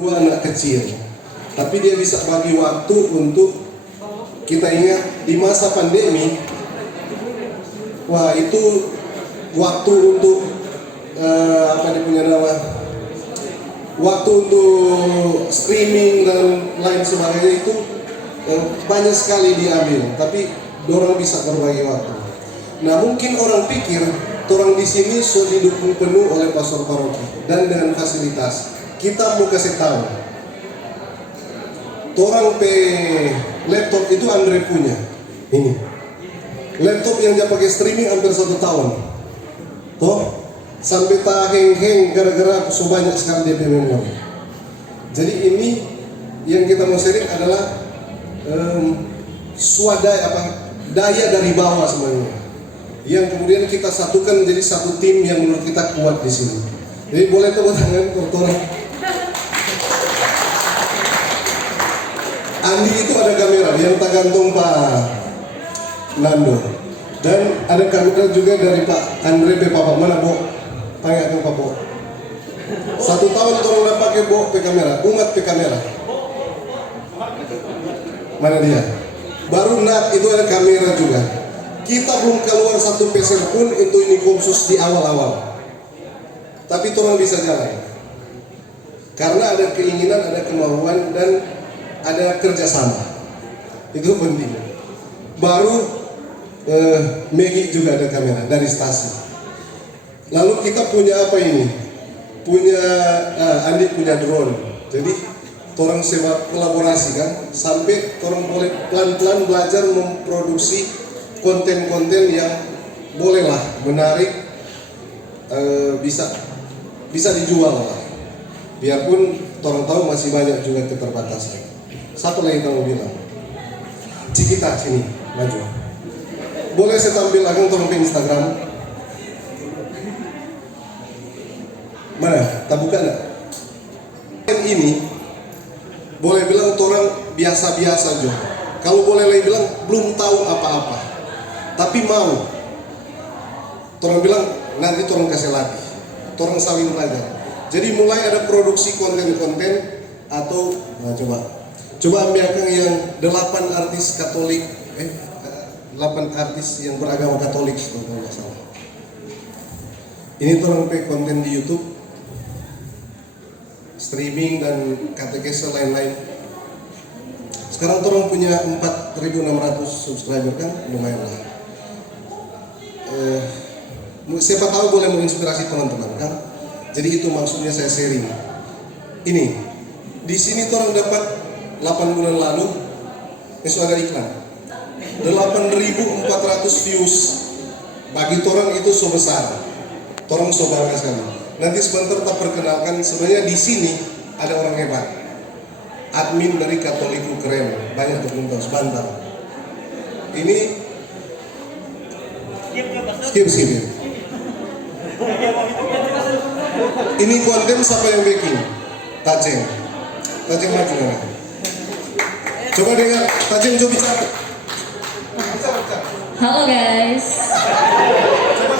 dua anak kecil, tapi dia bisa bagi waktu untuk kita. Ingat di masa pandemi, wah itu waktu untuk apa dia punya nama, waktu untuk streaming dan lain sebagainya itu banyak sekali diambil, tapi orang bisa berbagi waktu. Nah mungkin orang pikir orang di sini sudah didukung penuh oleh pastor paroki dan dengan fasilitas. Kita mau kasih tahu, orang pe laptop itu Andre punya. Ini laptop yang dia pakai streaming hampir 1 tahun. Toh sampai tak heng-heng gara-gara so banyak sekali dia memori. Jadi ini yang kita mau sharing adalah swadaya daya dari bawah sebenarnya, yang kemudian kita satukan menjadi satu tim yang menurut kita kuat di sini. Jadi boleh tepuk tangan untuk orang. Andi itu ada kamera yang tak gantung Pak Nando, dan ada kamera juga dari Pak Andre Papa. Mana Bo? Panggil ke Pak Bo. 1 tahun orang udah pakai Bo pe kamera, umat pe kamera. Mana dia? Baru Nat itu ada kamera juga. Kita belum keluar 1 peser pun itu ini khusus di awal-awal. Tapi orang bisa jalan. Karena ada keinginan, ada kemauan, dan ada kerjasama. Itu penting. Baru Megi juga ada kamera dari stasi. Lalu kita punya apa ini? Punya Andi punya drone. Jadi orang sebar kolaborasi kan, sampai orang boleh pelan-pelan belajar memproduksi konten-konten yang bolehlah menarik, bisa dijual lah. Biarpun orang tahu masih banyak juga keterbatasan. Satu lagi kamu bilang, Cikita sini maju. Boleh saya tampil lagi untuk ke Instagram? Mana? Tak buka enggak? Ini boleh bilang orang biasa-biasa aja. Kalau boleh lagi bilang belum tahu apa-apa, tapi mau. Orang bilang nanti orang kasih latih, orang saling belajar. Jadi mulai ada produksi konten-konten atau coba ambilkan yang 8 artis Katolik, 8 artis yang beragama Katolik kalau nggak salah. Ini orang pakai konten di YouTube, streaming dan katekese lain-lain. Sekarang orang punya 4.600 subscriber kan, lumayan lah. Siapa tahu boleh menginspirasi teman-teman kan. Jadi itu maksudnya saya sharing. Ini di sini orang dapat 8 bulan lalu, itu ada iklan 8.400 views. Bagi orang itu so besar, orang so bangga sekali. Nanti sebentar tak perkenalkan, sebenarnya di sini ada orang hebat, admin dari Katolik keren, banyak terkumpul sebentar. Ini skip. Ini konten siapa yang bikin? Tajeng maju mana? Coba dengar, Tajeng coba bicara. Halo guys. Coba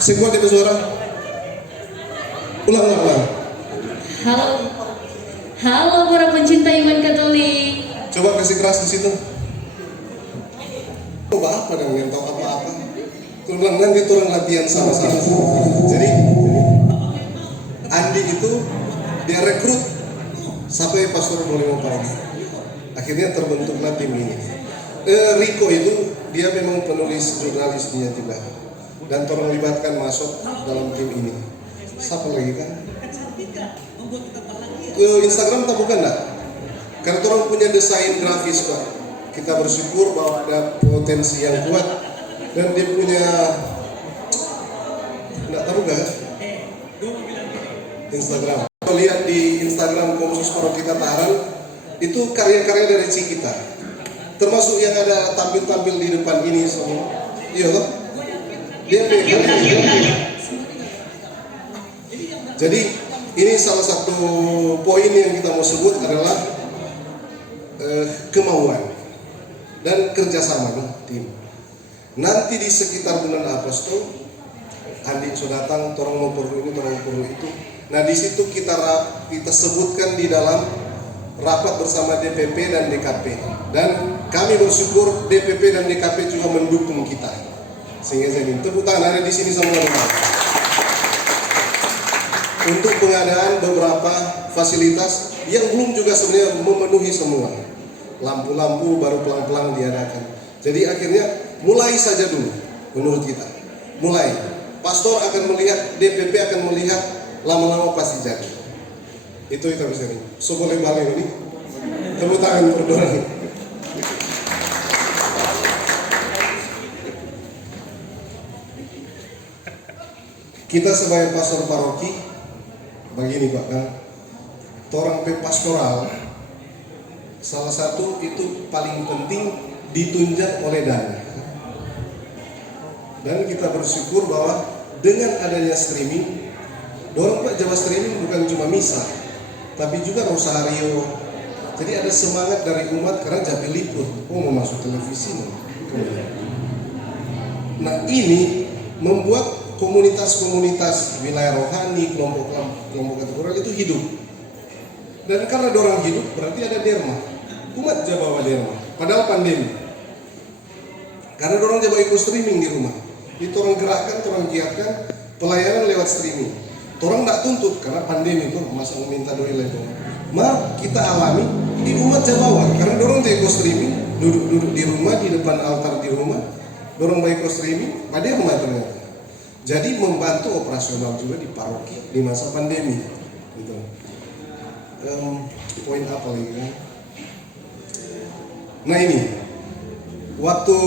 sekuat itu suara. Ulang. Halo para pencinta iman Katolik. Coba kasih keras di situ. Coba apa dong yang tahu apa-apa? Ulang nanti orang latihan sama-sama. Jadi Andi itu dia rekrut sampai pastor boleh mau pagi. Akhirnya terbentuklah tim ini. Rico itu dia memang penulis jurnalis dia juga, dan orang libatkan masuk dalam tim ini. Siapa lagi kan? Ke Instagram tak bukan enggak? Karena orang punya desain grafis Pak. Kita bersyukur bahwa ada potensi yang kuat, dan dia punya enggak tahu kan? Instagram. Kalau lihat di Instagram Komsus Paroki Kataharan, itu karya-karya dari Cikita. Termasuk yang ada tampil-tampil di depan ini semua. Iya toh? Dia Jadi ini salah satu poin yang kita mau sebut adalah kemauan dan kerjasama tim. Nanti di sekitar bulan Agustus, Andi sudah datang, orang mau perlu ini, orang perlu itu. Nah di situ kita sebutkan di dalam rapat bersama DPP dan DKP, dan kami bersyukur DPP dan DKP juga mendukung kita, sehingga saya minta tepuk tangan ada di sini semua teman. Untuk pengadaan beberapa fasilitas yang belum juga sebenarnya memenuhi semua, lampu-lampu baru pelan-pelan diadakan. Jadi akhirnya mulai saja dulu, menurut kita, mulai. Pastor akan melihat, DPP akan melihat, lama-lama pasti jadi. Itu bisa nih. So boleh balik ini. Tepuk tangan berdorong. Kita sebagai pastor paroki, begini Pak kan, orang pastoral salah satu itu paling penting ditunjang oleh dana. Dan kita bersyukur bahwa dengan adanya streaming, dorong Pak Jawa streaming bukan cuma misa, tapi juga rosario. Jadi ada semangat dari umat karena jadi liput, mau masuk televisi nih. Nah ini membuat komunitas-komunitas wilayah rohani, kelompok kategori itu hidup. Dan karena dorang hidup berarti ada derma. Umat Jawa bawa derma. Padahal pandemi. Karena dorang Jawa ikut streaming di rumah. Itu orang gerakkan, orang giatkan pelayanan lewat streaming. Orang tidak tuntut karena pandemi itu masa meminta doi lagi. Mari kita alami di umat Jawa karena dorang ikut streaming, duduk-duduk di rumah di depan altar di rumah. Dorang ikut streaming, pada rumah ternyata. Jadi membantu operasional juga di paroki di masa pandemi. Gitu. Poin apa lagi kan? Nah ini, waktu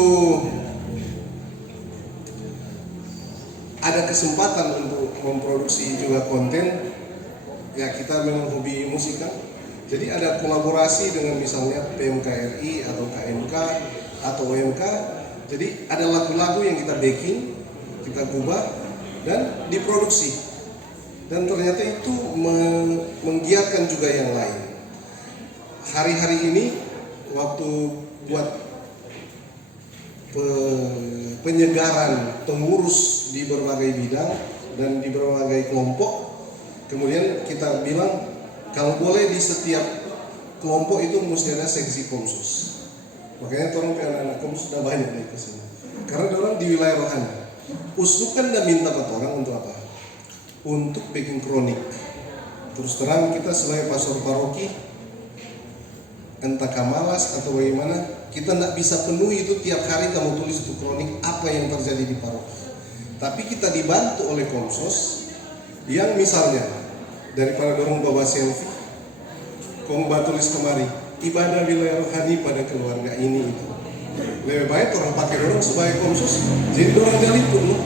ada kesempatan untuk memproduksi juga konten, ya kita memang hobi musik kan. Jadi ada kolaborasi dengan misalnya PMKRI atau KMK atau OMK. Jadi ada lagu-lagu yang kita backing, kita ubah dan diproduksi, dan ternyata itu menggiatkan juga yang lain. Hari-hari ini waktu buat penyegaran pengurus di berbagai bidang dan di berbagai kelompok, kemudian kita bilang kalau boleh di setiap kelompok itu mesti ada seksi komsus. Makanya orang anak-anak komsus sudah banyak nih kesini, karena orang di wilayah rohani. Uskup kan udah minta ke orang untuk apa? Untuk bikin kronik. Terus terang kita sebagai pastor paroki, entah kamalas atau bagaimana, kita tidak bisa penuhi itu tiap hari kamu tulis itu kronik apa yang terjadi di paroki. Tapi kita dibantu oleh komsos yang misalnya daripada dorong bawa selfie, kamu tulis kemari ibadah wilayah rohani pada keluarga ini itu. Lebih baik orang pakai dorong sebagai komsus, jadi dorong jalipun loh.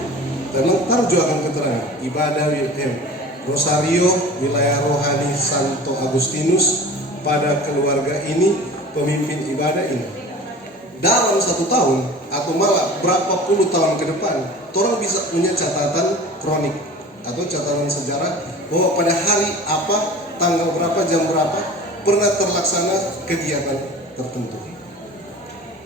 Dan ntar juga akan keterangan ibadah Rosario wilayah rohani Santo Agustinus pada keluarga ini, pemimpin ibadah ini. Dalam 1 tahun atau malah berapa puluh tahun ke depan, orang bisa punya catatan kronik atau catatan sejarah bahwa pada hari apa, tanggal berapa, jam berapa pernah terlaksana kegiatan tertentu.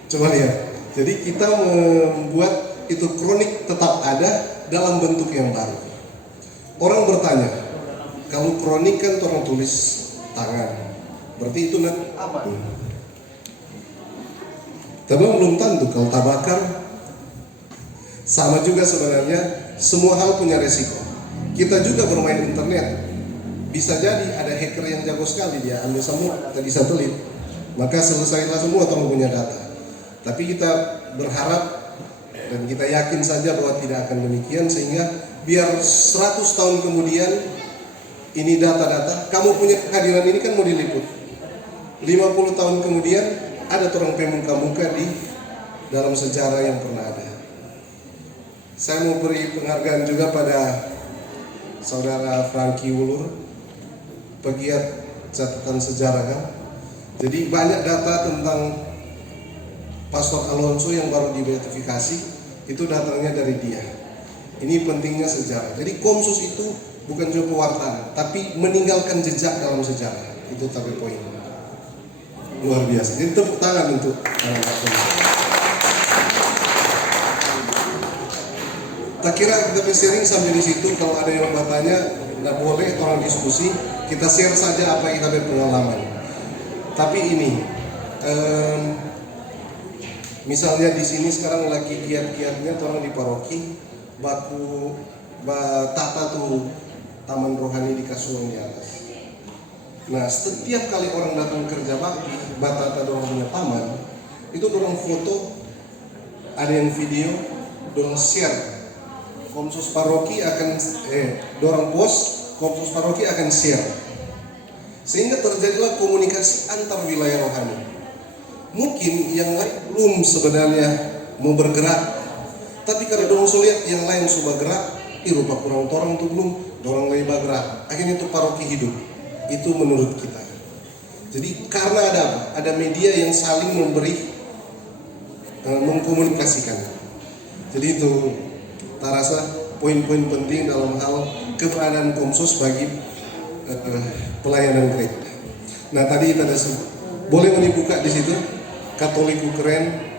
Coba lihat, jadi kita membuat itu kronik tetap ada dalam bentuk yang baru. Orang bertanya, kalau kronik kan orang tulis tangan, berarti itu apa? Tapi belum tentu. Kalau tabakar sama juga sebenarnya, semua hal punya resiko. Kita juga bermain internet, bisa jadi ada hacker yang jago sekali, dia ambil semua tadi satelit, maka selesailah semua orang punya data. Tapi kita berharap dan kita yakin saja bahwa tidak akan demikian, sehingga biar 100 tahun kemudian ini data-data, kamu punya kehadiran ini kan mau diliput. 50 tahun kemudian ada orang pemuka-muka di dalam sejarah yang pernah ada. Saya mau beri penghargaan juga pada saudara Franky Wulur, pegiat catatan sejarah kan. Jadi banyak data tentang Pastor Alonso yang baru dibeatifikasi itu datangnya dari dia. Ini pentingnya sejarah. Jadi Komsus itu bukan cuma pewartaan, tapi meninggalkan jejak dalam sejarah. Itu tapi poin luar biasa. Jadi tepuk tangan untuk anak-anak Komsus. Tak kira kita sharing sampai di situ. Kalau ada yang bertanya, Nah boleh orang diskusi, kita share saja apa yang kita ada pengalaman. Tapi ini, misalnya di sini sekarang lagi giat-giatnya orang di paroki tata tuh taman rohani di Kasuang di atas. Nah setiap kali orang datang kerja bakti, batata dorong punya taman, itu dorong foto, ada yang video, dorong share. Komsus paroki akan dorong post, komsus paroki akan share, sehingga terjadilah komunikasi antar wilayah rohani. Mungkin yang lain belum sebenarnya mau bergerak, tapi karena dorong lihat yang lain sudah gerak, rupa kurang orang tuh belum, dorong lagi bergerak, akhirnya itu paroki hidup. Itu menurut kita. Jadi karena ada apa? Ada media yang saling memberi, mengkomunikasikan. Jadi itu tak rasa poin-poin penting dalam hal keberadaan Komsos bagi pelayanan gereja. Nah tadi kita ada boleh dibuka di situ Katoliku Keren